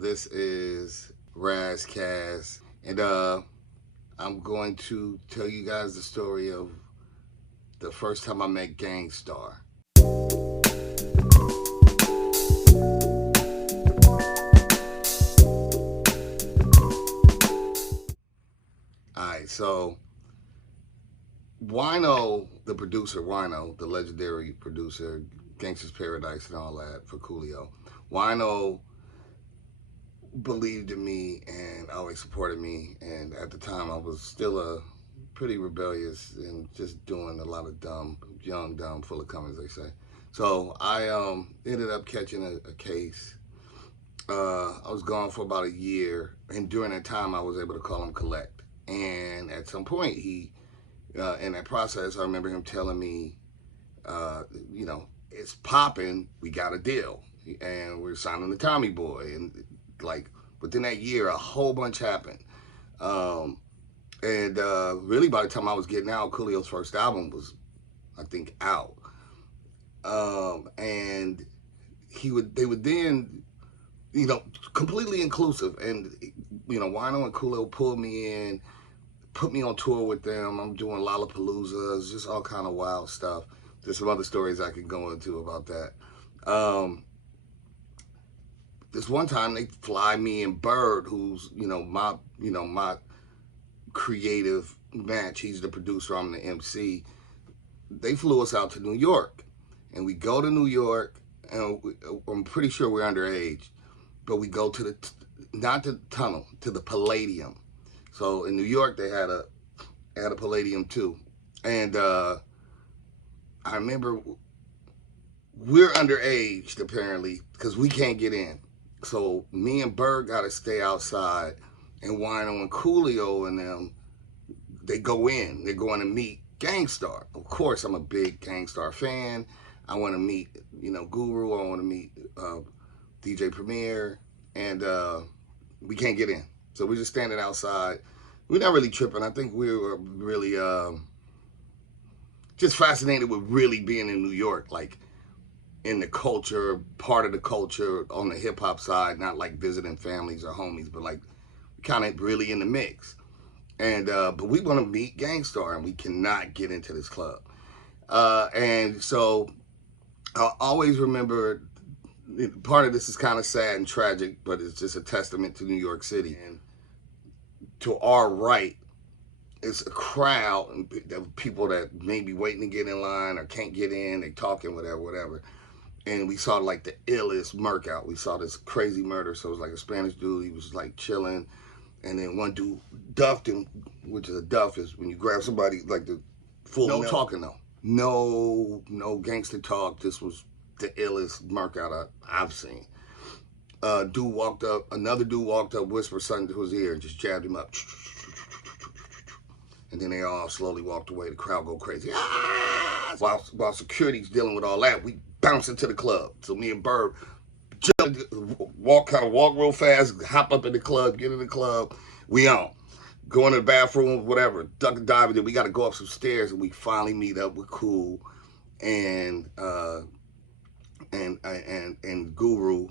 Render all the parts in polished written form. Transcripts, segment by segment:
This is Kass, and I'm going to tell you guys the story of the first time I met Gangstarr. Alright, so Wino, the producer, Wino, the legendary producer, Gangsta's Paradise and all that for Coolio. Wino believed in me and always supported me, and at the time I was still a pretty rebellious and just doing a lot of young dumb full of cum, as they say. So I ended up catching a case. I was gone for about a year, and during that time I was able to call him collect. And at some point he in that process, I remember him telling me, it's popping, we got a deal, and we're signing the Tommy Boy. And like within that year, a whole bunch happened. Really by the time I was getting out, Coolio's first album was, I think, out. And they would then, completely inclusive. And, Wino and Coolio pulled me in, put me on tour with them. I'm doing Lollapaloozas, just all kind of wild stuff. There's some other stories I could go into about that. This one time they fly me and Bird, who's my creative match. He's the producer, I'm the MC. They flew us out to New York, and we go to New York, and I'm pretty sure we're underage, but we go to not the tunnel, to the Palladium. So in New York they had a Palladium too, and I remember we're underage apparently because we can't get in. So me and Berg got to stay outside, and Wino and Coolio and them, they go in. They're going to meet Gangstarr. Of course, I'm a big Gangstarr fan. I want to meet, Guru. I want to meet DJ Premier, and we can't get in. So we're just standing outside. We're not really tripping. I think we were really just fascinated with really being in New York, like in the culture, part of the culture on the hip hop side, not like visiting families or homies, but like kind of really in the mix. And but we want to meet Gangstarr, and we cannot get into this club. And so I always remember, part of this is kind of sad and tragic, but it's just a testament to New York City. And to our right is a crowd of people that may be waiting to get in line or can't get in, they talking, whatever. And we saw like the illest murk out. We saw this crazy murder. So it was like a Spanish dude, he was like chilling. And then one dude duffed him, which is a duff is when you grab somebody like the full. No talking though. No gangster talk. This was the illest murk out I've seen. Dude walked up, another dude walked up, whispered something to his ear, and just jabbed him up. And then they all slowly walked away. The crowd go crazy. Ah! While security's dealing with all that, we bounce into the club. So me and Bird walk real fast, hop up in the club, get in the club. We on. Go in the bathroom, whatever, duck and dive. And then we got to go up some stairs, and we finally meet up with Cool and Guru.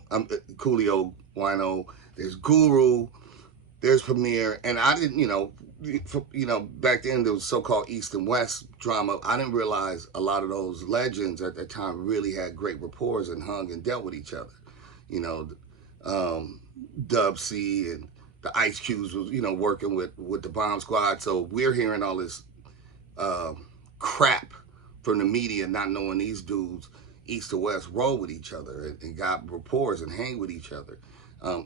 Coolio, Wino. There's Guru. There's Premier, and I didn't, back then there was so-called East and West drama. I didn't realize a lot of those legends at that time really had great rapport and hung and dealt with each other. Dub C and the Ice Cubes was, working with the Bomb Squad. So we're hearing all this crap from the media, not knowing these dudes, East to West, roll with each other and got rapport and hang with each other.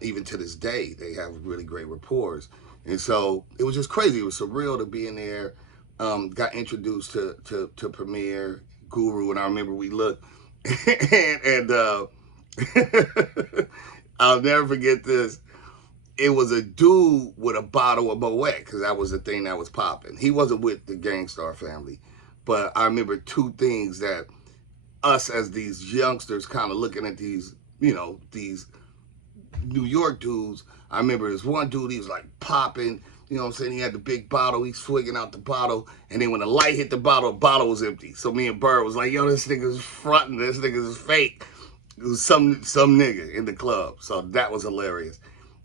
Even to this day, they have really great rapport. And so it was just crazy. It was surreal to be in there. Got introduced to Premier, Guru, and I remember we looked, and I'll never forget this. It was a dude with a bottle of Moet, because that was the thing that was popping. He wasn't with the Gangstarr family, but I remember two things that us as these youngsters kind of looking at these, these New York dudes. I remember this one dude, he was like popping, you know what I'm saying? He had the big bottle, he's swigging out the bottle, and then when the light hit the bottle was empty. So me and Bird was like, yo, this nigga's fronting, this nigga's fake. It was some nigga in the club. So that was hilarious.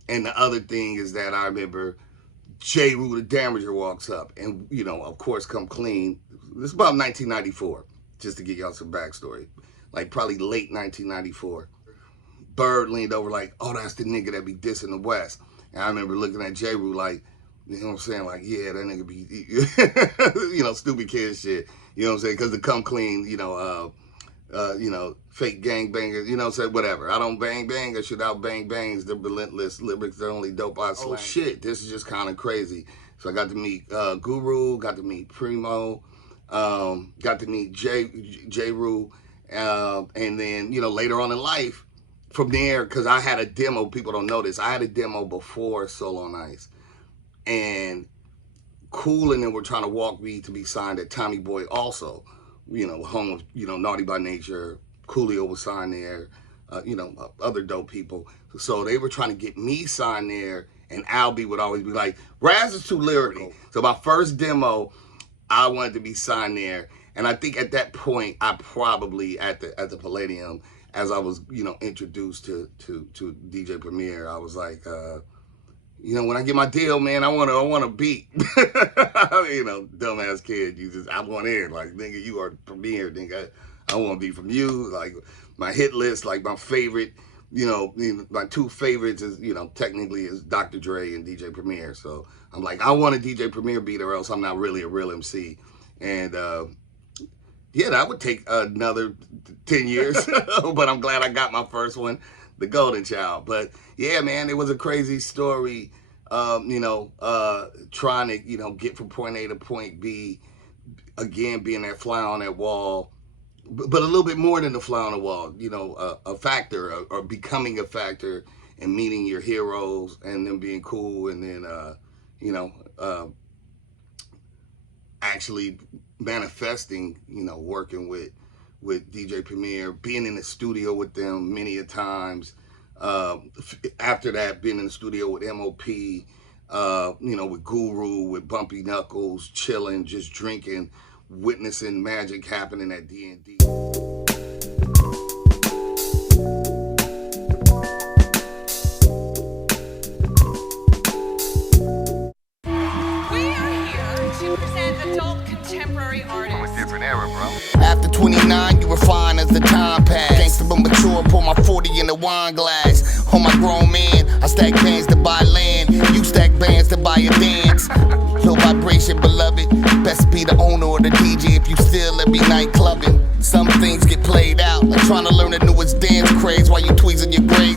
And the other thing is that I remember J. Rue the Damager walks up and, you know, of course, Come Clean. This is about 1994, just to give y'all some backstory. Like probably late 1994. Bird leaned over like, oh, that's the nigga that be dissing the West. And I remember looking at J. Rue like, you know what I'm saying? Like, yeah, that nigga be, you know, stupid kid shit. You know what I'm saying? Because the Come Clean, you know, fake gangbangers, you know what I'm saying? Whatever. I don't bang bang or shoot out bang bangs. They're relentless lyrics. They're only dope I slang. Oh, shit. This is just kind of crazy. So I got to meet Guru, got to meet Primo, got to meet J. Rue. And then, you know, later on in life, from there, because I had a demo, people don't know this, I had a demo before Soul on Ice. And Cool and them were trying to walk me to be signed at Tommy Boy also, you know, home of, you know, Naughty by Nature. Coolio was signed there, you know, other dope people. So they were trying to get me signed there, and Albie would always be like, Raz is too lyrical. So my first demo, I wanted to be signed there. And I think at that point, I probably, at the Palladium, as I was, you know, introduced to DJ Premier, I was like, you know, when I get my deal, man, I want a beat. You know, dumbass kid, I want in. Like, nigga, you are Premier, nigga. I want to be from you. Like, my hit list, like my favorite, you know, my two favorites is, you know, technically is Dr. Dre and DJ Premier. So I'm like, I want a DJ Premier beat or else I'm not really a real MC. And, yeah, that would take another 10 years, but I'm glad I got my first one, the Golden Child. But yeah, man, it was a crazy story, you know, trying to, you know, get from point A to point B, again, being that fly on that wall, but a little bit more than the fly on the wall, you know, a factor or becoming a factor and meeting your heroes and them being cool and then, you know, actually manifesting, you know, working with DJ Premier, being in the studio with them many a times. After that, being in the studio with MOP, you know, with Guru, with Bumpy Knuckles, chilling, just drinking, witnessing magic happening at D&D. Contemporary artists. Different era, bro. After 29, you refine as the time passed. Gangsta but mature, pour my 40 in the wine glass. On my grown man, I stack bands to buy land. You stack bands to buy a dance. Low vibration, beloved. Best be the owner or the DJ if you still every night clubbing. Some things get played out, like trying to learn the newest dance craze while you tweezing your grades.